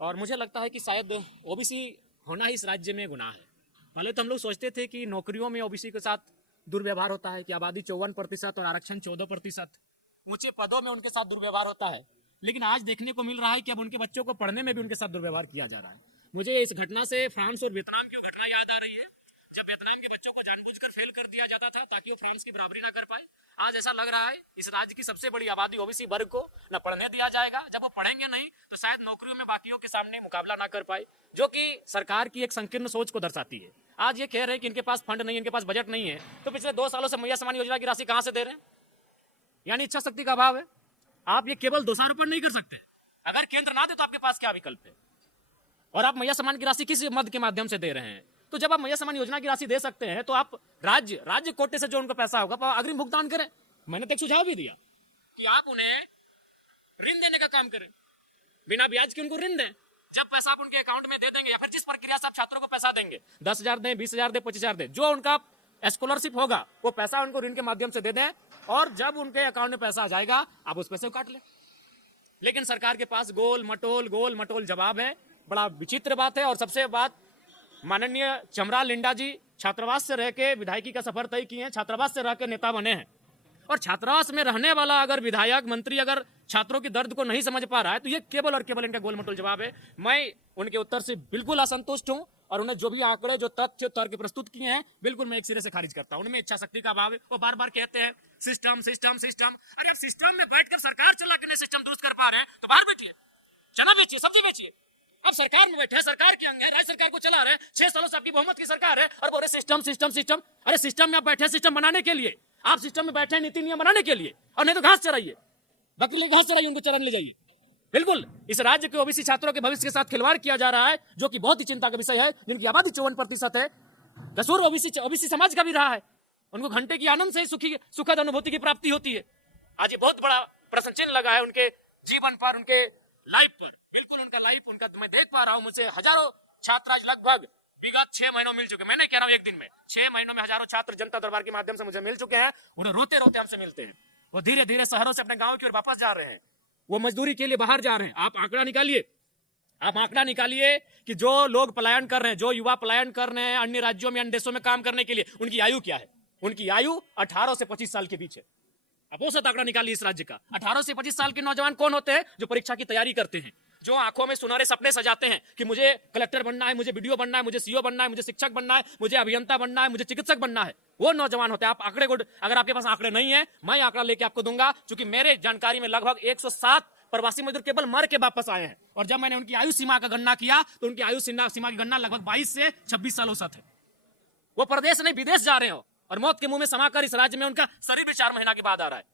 और मुझे लगता है कि शायद ओबीसी होना ही इस राज्य में गुनाह है। पहले तो हम लोग सोचते थे कि नौकरियों में ओबीसी के साथ दुर्व्यवहार होता है, कि आबादी 54% और आरक्षण 14%, ऊंचे पदों में उनके साथ दुर्व्यवहार होता है। लेकिन आज देखने को मिल रहा है कि अब उनके बच्चों को पढ़ने में भी उनके साथ दुर्व्यवहार किया जा रहा है। मुझे इस घटना से फ्रांस और वियतनाम की घटना याद आ रही है, जब वियतनाम के बच्चों को जानबूझकर फेल कर दिया जाता था ताकि वो फ्रांस की बराबरी ना कर पाए। आज ऐसा लग रहा है इस राज्य की सबसे बड़ी आबादी ओबीसी वर्ग को न पढ़ने दिया जाएगा। जब वो पढ़ेंगे नहीं तो शायद नौकरियों में बाकियों के सामने मुकाबला ना कर पाए, जो कि सरकार की एक संकीर्ण सोच को दर्शाती है। आज ये कह रहे हैं कि इनके पास फंड नहीं है, इनके पास बजट नहीं है, तो पिछले 2 सालों से मैया सम्मान योजना की राशि कहां से दे रहे हैं? यानी इच्छा शक्ति का अभाव है। आप ये केवल दोषारोपण नहीं कर सकते। अगर केंद्र ना दे तो आपके पास क्या विकल्प है? और आप मैया सम्मान की राशि किस मद के माध्यम से दे रहे हैं? तो जब आप मैया सम्मान योजना की राशि दे सकते हैं तो आप राज्य कोटे से जो उनको पैसा होगा अग्रिम भुगतान करें। मैंने तो एक सुझाव भी दिया कि आप उन्हें ऋण देने का काम करें, बिना ब्याज के उनको ऋण दें। जब पैसा आप उनके अकाउंट में दे देंगे या फिर जिस प्रक्रिया से आप छात्रों को पैसा देंगे, 10,000 दें, 20,000 दें, 25,000 दें, जो उनका स्कॉलरशिप होगा वो पैसा उनको ऋण के माध्यम से दे दें, और जब उनके अकाउंट में पैसा आ जाएगा आप उस पैसे को काट लें। लेकिन सरकार के पास गोल मटोल जवाब है। बड़ा विचित्र बात है। और सबसे बात, माननीय चमरा लिंडा जी छात्रावास से रह के विधायकी का सफर तय किए हैं, छात्रावास से रह के नेता बने हैं, और छात्रावास में रहने वाला अगर विधायक मंत्री अगर छात्रों की दर्द को नहीं समझ पा रहा है तो ये केवल और केवल इनका गोल मटोल जवाब है। मैं उनके उत्तर से बिल्कुल असंतुष्ट हूं, और उन्हें जो भी आंकड़े, जो तथ्य तर्क प्रस्तुत किए हैं, बिल्कुल मैं एक सिरे से खारिज करता हूं। उनमें इच्छा शक्ति का अभाव है। वो बार बार कहते हैं सिस्टम सिस्टम सिस्टम। अरे आप सिस्टम में बैठकर सरकार चला के नहीं सिस्टम दुरुस्त कर पा रहे हैं तो बाहर बैठिए, चना बेचिए, सब्जी बेचिए। अब सरकार में बैठे, सरकार के अंग है, राज्य सरकार को चला रहे हैं, 6 सालों से आपकी बहुमत की सरकार है, और बोले सिस्टम सिस्टम सिस्टम। अरे सिस्टम में आप बैठे सिस्टम बनाने के लिए, आप सिस्टम में बैठे नीति नियम बनाने के लिए, और नहीं तो घास चराइए, बकरी घास चराइए, उनको चराने ले जाइए। बिल्कुल इस राज्य के ओबीसी छात्रों के भविष्य के साथ खिलवाड़ किया जा रहा है, जो कि बहुत ही चिंता का विषय है। जिनकी आबादी 54% है, कसूर ओबीसी समाज का भी रहा है। उनको घंटे की आनंद से सुखद अनुभूति की प्राप्ति होती है। आज ये बहुत बड़ा प्रश्न चिन्ह लगा है उनके जीवन पर, उनके लाइफ पर। बिल्कुल उनका लाइफ, उनका मैं देख पा रहा हूं। मुझे हजारों छात्र आज लगभग विगत 6 महीनों मिल चुके। मैं नहीं कह रहा हूं एक दिन में, 6 महीनों में हजारों छात्र जनता दरबार के माध्यम से मुझे मिल चुके हैं। उन्हें रोते रोते हमसे मिलते हैं। वो धीरे धीरे शहरों से अपने गांव की ओर वापस जा रहे हैं, वो मजदूरी के लिए बाहर जा रहे हैं। आप आंकड़ा निकालिए कि जो लोग पलायन कर रहे हैं, जो युवा पलायन कर रहे हैं अन्य राज्यों में, अन्य देशों में काम करने के लिए, उनकी आयु क्या है? उनकी आयु 18 से 25 साल के बीच है। अब वो आंकड़ा निकालिए इस राज्य का। 18 से 25 साल के नौजवान कौन होते हैं? जो परीक्षा की तैयारी करते हैं, जो आंखों में सुनहरे सपने सजाते हैं कि मुझे कलेक्टर बनना है, मुझे बीडीओ बनना है, मुझे सीओ बनना है, मुझे शिक्षक बनना है, मुझे अभियंता बनना है, मुझे चिकित्सक बनना है। वो नौजवान होते हैं। आप आंकड़े को, अगर आपके पास आंकड़े नहीं है, मैं आंकड़ा लेके आपको दूंगा, क्योंकि मेरे जानकारी में लगभग 107 प्रवासी मजदूर केवल मर के वापस आए हैं। और जब मैंने उनकी आयु सीमा का गणना किया तो उनकी आयु सीमा की गणना लगभग 22 से 26 सालों तक है। वो प्रदेश नहीं विदेश जा रहे हो, और मौत के मुंह में समाकर इस राज्य में उनका शरीर भी 4 महीना के बाद आ रहा है।